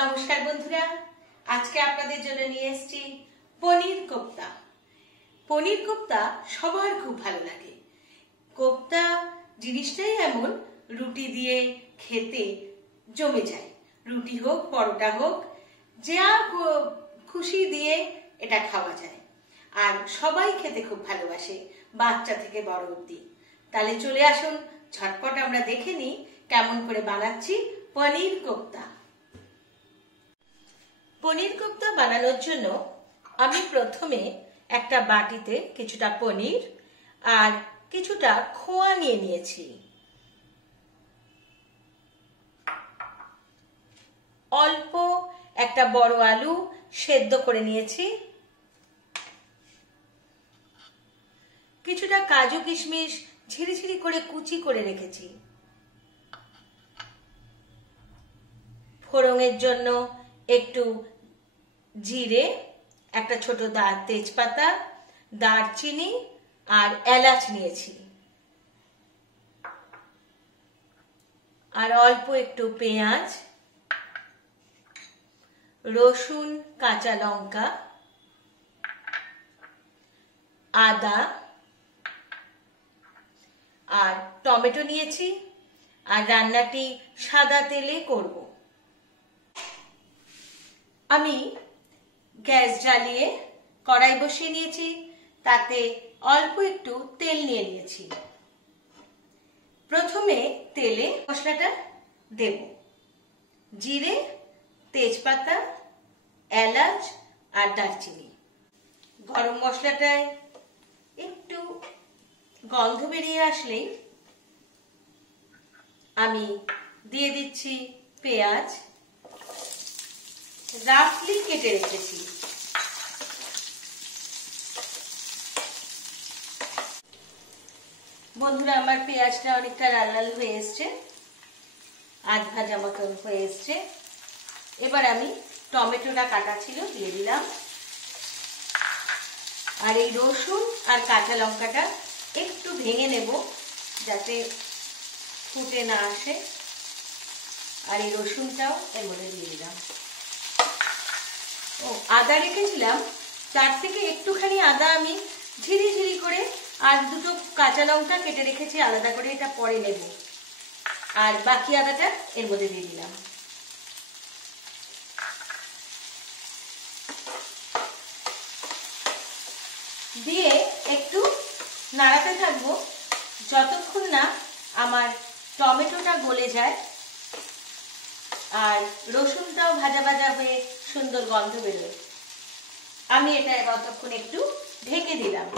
নমস্কার বন্ধুরা, আজকে আপনাদের জন্য নিয়ে এসেছি পনির কোপ্তা। পনির কোপ্তা সবার খুব ভালো লাগে। কোপ্তা জিনিসটাই এমন, রুটি দিয়ে খেতে জমে যায়। রুটি হোক, পরোটা হোক, যা খুশি দিয়ে এটা খাওয়া যায়। আর সবাই খেতে খুব ভালোবাসে, বাচ্চা থেকে বড় অবধি। তাহলে চলে আসুন, ঝটপট আমরা দেখে নিই কেমন করে বানাচ্ছি পনির কোপ্তা। পনির কোপ্তা বানানোর জন্য আমি প্রথমে একটা বাটিতে কিছুটা পনির আর কিছুটা খোয়া নিয়ে নিয়েছি। অল্প একটা বড় আলু সেদ্ধ করে নিয়েছি। কিছুটা কাজু কিশমিশ ঝিরিঝিরি করে কুচি করে রেখেছি। ফোড়নের জন্য একটু জিরে, একটা ছোট তেজপাতা, দারচিনি আর এলাচ নিয়েছি। আর অল্প একটু পেঁয়াজ, রসুন, কাঁচা লঙ্কা, আদা আর টমেটো নিয়েছি। আর রান্নাটি সাদা তেলে করব। আমি গ্যাস জ্বালিয়ে কড়াই বসিয়ে নিয়েছি, তাতে অল্প একটু তেল নিয়ে নিয়েছি। প্রথমে তেলে মশলাটা দেব। জিরে, তেজপাতা, এলাচ আর দারচিনি। গরম মশলাটায় একটু গন্ধ বেরিয়ে আসলেই আমি দিয়ে দিচ্ছি পেঁয়াজ, রাফলি কেটে রেখেছি। বন্ধুরা, আমার পেঁয়াজটা অনেকটা লাল লাল হয়ে এসছে, আধ ভাজা মতন হয়ে এসছে। এবার আমি টমেটোটা কাটা ছিল দিয়ে দিলাম। আর এই রসুন আর কাঁচা লঙ্কাটা একটু ভেঙে নেব যাতে ফুটে না আসে। আর এই রসুনটাও এর মধ্যে দিয়ে দিলাম। আদা রেখেছিলাম, তার থেকে একটুখানি আদা আমি ঝিরি করে, আর দুটো কাঁচা লঙ্কা কেটে রেখেছি আলাদা করে, এটা পরে নেব। আর বাকি আদাটা এর মধ্যে দিয়ে দিলাম। দিয়ে একটু নাড়াতে থাকবো যতক্ষণ না আমার টমেটোটা গলে যায় আর রসুনটাও ভাজা ভাজা হয়ে সুন্দর গন্ধ বেরোয়। আমি এটা ততক্ষণ একটু ঢেকে দিলাম,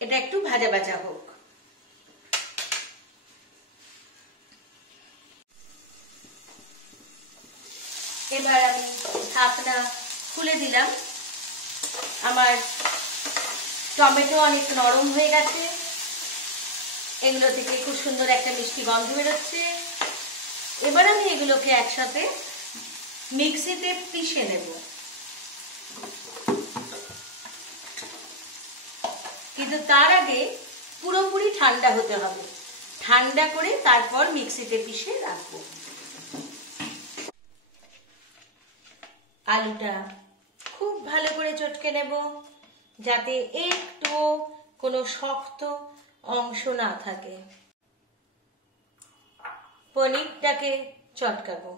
এটা একটু ভাজা ভাজা হোক। এবার আমি ঢাকনা খুলে দিলাম। আমার টমেটো অনেক নরম হয়ে গেছে, এগুলো থেকে খুব সুন্দর একটা মিষ্টি গন্ধ বেরোচ্ছে। এবার আমি এগুলোকে একসাথে মিক্সিতে পিষে নেব। কিন্তু তার আগে পুরোপুরি ঠান্ডা হতে হবে। ঠান্ডা করে তারপর মিক্সিতে পিষে রাখবো। আলুটা খুব ভালো করে চটকে নেব যাতে একটু কোনো শক্ত অংশ না থাকে। পনিরটাকে চটকাবো।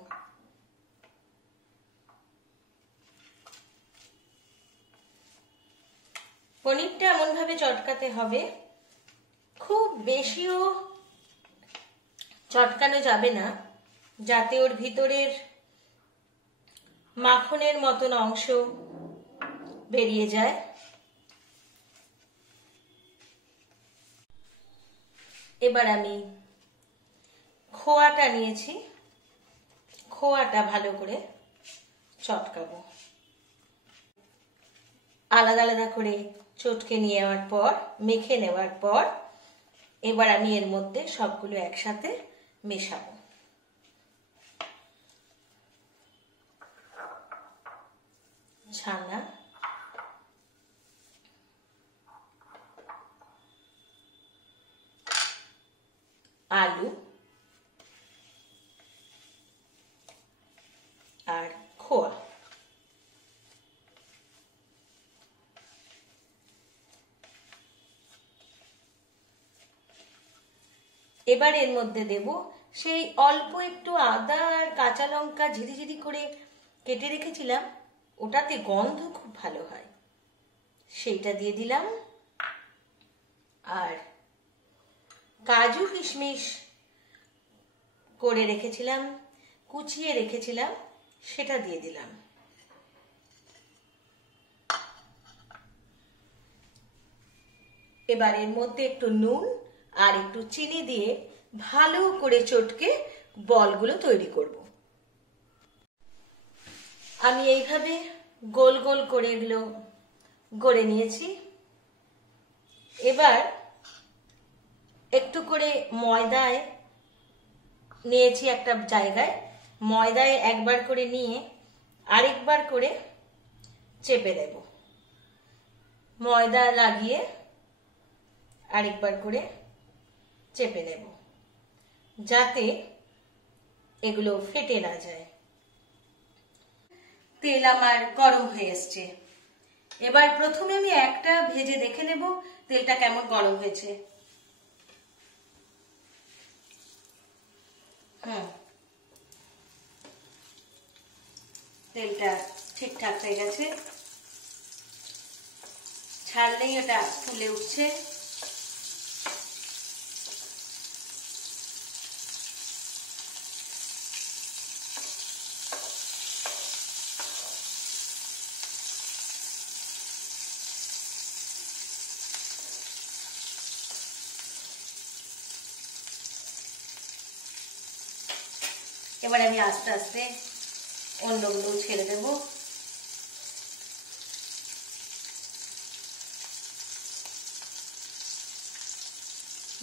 পনিরটা এমন ভাবে চটকাতে হবে, খুব বেশিও চটকানো যাবে না যাতে ওর ভিতরের মাখনের মতন অংশ বেরিয়ে যায়। এবার আমি খোয়াটা নিয়েছি, খোয়াটা ভালো করে চটকাবো। আলাদা আলাদা করে চটকে নেওয়ার পর, মেখে নেওয়ার পর, এবার আমি এর মধ্যে সবগুলো একসাথে মেশাবো। ছানা, আলু আর খোয়া। এবার এর মধ্যে দেব সেই অল্প একটু আদা আর কাঁচা লঙ্কা ঝিরিঝিরি করে কেটে রেখেছিলাম, ওটাতে গন্ধ খুব ভালো হয়, সেইটা দিয়ে দিলাম। আর কাজু কিশমিশ করে রেখেছিলাম, কুচিয়ে রেখেছিলাম, সেটা দিয়ে দিলাম। এবার এর মধ্যে একটু নুন আর একটু চিনি দিয়ে ভালো করে চটকে বলগুলো তৈরি করব। আমি এইভাবে গোল গোল করে এগুলো গড়ে নিয়েছি। এবার একটু করে ময়দায় নিয়েছি একটা জায়গায়, ময়দায় একবার করে নিয়ে আরেকবার করে চেপে দেব, ময়দা লাগিয়ে আরেকবার করে চেপে নেব যাতে এগুলো ফেটে না যায়। তেল আমার গরম হয়ে এসছে। এবার প্রথমে আমি একটা ভেজে দেখে নেব তেলটা কেমন গরম হয়েছে। তেলটা ঠিকঠাক হয়ে গেছে, ছাড়লেই ওটা ফুলে উঠছে। এবার আমি আস্তে আস্তে অন্যগুলো ছেড়ে দেব।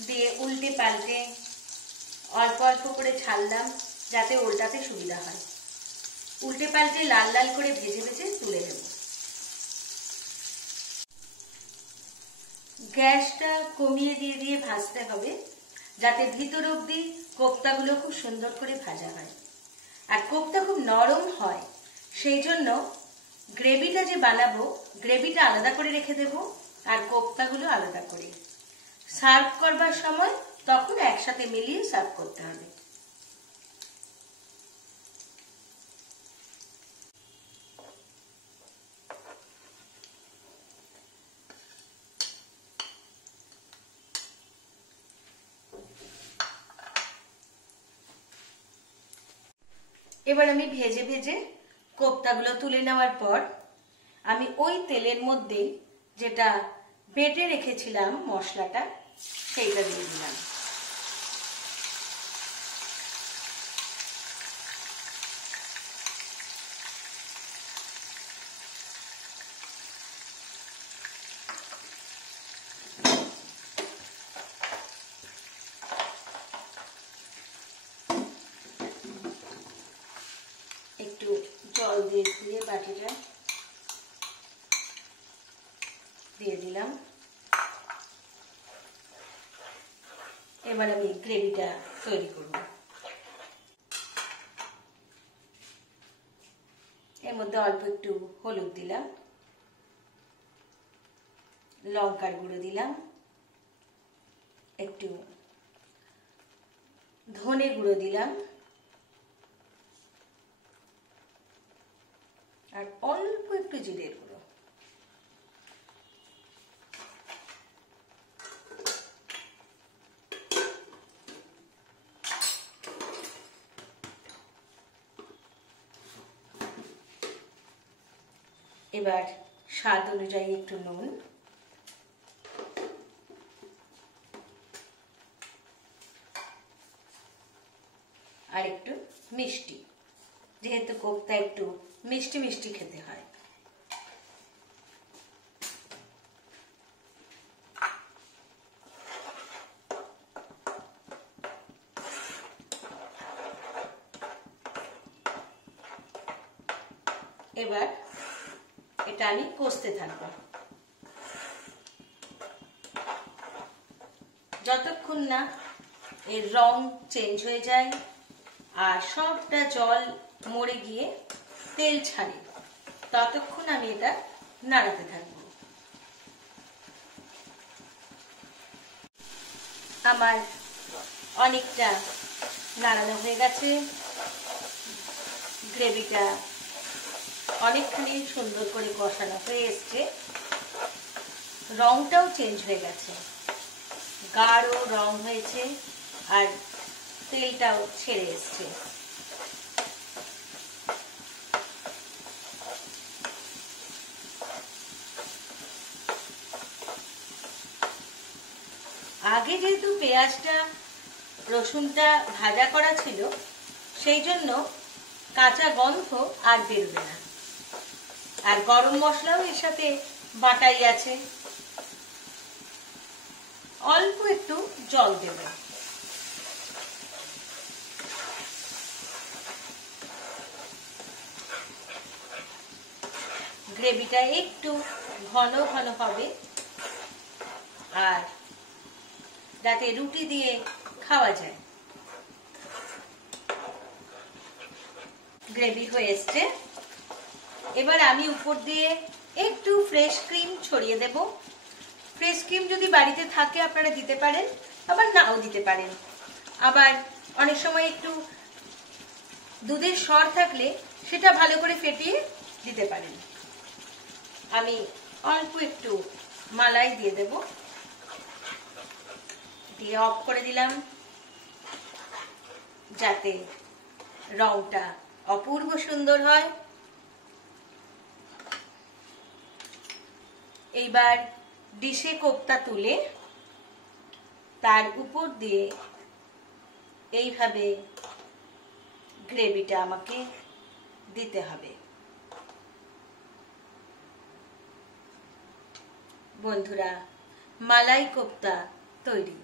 দিয়ে উল্টে পাল্টে অল্প অল্প করে ছাড়লাম যাতে উল্টাতে সুবিধা হয়। উল্টে পাল্টে লাল লাল করে ভেজে ভেজে তুলে নেব। গ্যাসটা কমিয়ে দিয়ে দিয়ে ভাজতে হবে যাতে ভিতর অবধি কোপ্তাগুলো খুব সুন্দর করে ভাজা হয়। আর কোপ্তা খুব নরম হয়, সেই জন্য গ্রেভিটা যে বানাবো গ্রেভিটা আলাদা করে রেখে দেব আর কোপ্তাগুলো আলাদা করে। সার্ভ করবার সময় তখন একসাথে মিলিয়ে সার্ভ করতে হবে। এবার আমি ভেজে ভেজে কোপ্তাগুলো তুলে নেওয়ার পর আমি ওই তেলের মধ্যে যেটা বেটে রেখেছিলাম মশলাটা সেইটা দিয়ে দিলাম। একটু জল দিয়ে বাটিটা দিয়ে দিলাম। এবার আমি গ্রেভিটা তৈরি করব। এর মধ্যে অল্প একটু হলুদ দিলাম, লঙ্কার গুঁড়ো দিলাম, একটু ধনে গুঁড়ো দিলাম আর অল্প একটু জিরের গুঁড়ো। এবার স্বাদ অনুযায়ী একটু নুন, আর একটু মিষ্টি, যেহেতু কোপ্তা একটু মিষ্টি মিষ্টি খেতে হয়। এবার এটা আমি কষতে থাকবো যতক্ষণ না এর রং চেঞ্জ হয়ে যায় আর সবটা জল মরে গিয়ে তেল ছাড়ে, ততক্ষণ আমি এটা নাড়াতে থাকবো। আমার অনেকটা নাড়ানো হয়ে গেছে, গ্রেভিটা অনেকখানি সুন্দর করে কষানো হয়ে এসছে, রংটাও চেঞ্জ হয়ে গেছে, গাঢ় রং হয়েছে আর তেলটাও ছেড়ে এসছে। আগে যেহেতু পেঁয়াজটা রসুনটা ভাজা করা ছিল, সেই জন্য কাঁচা গন্ধ আর বেরোবে না। আর গরম মশলাও এর সাথে বাটাই আছে। অল্প একটু জল দেব। গ্রেভিটা একটু ঘন ঘন হবে, আর যাতে রুটি দিয়ে খাওয়া যায়। গ্রেভি হয়ে এসছে। এবার আমি উপর দিয়ে একটু ফ্রেশ ক্রিম ছড়িয়ে দেব। ফ্রেশ ক্রিম যদি বাড়িতে থাকে আপনারা দিতে পারেন, আবার নাও দিতে পারেন। আবার অনেক সময় একটু দুধের সর থাকলে সেটা ভালো করে ফেটিয়ে দিতে পারেন। আমি অল্প একটু মালাই দিয়ে দেব, দিয়ে অফ করে দিলাম, যাতে রংটা অপূর্ব সুন্দর হয়। এইবার ডিশে কোপ্তা তুলে তার উপর দিয়ে এইভাবে গ্রেভিটা আমাকে দিতে হবে। বন্ধুরা, মালাই কোপ্তা তৈরি।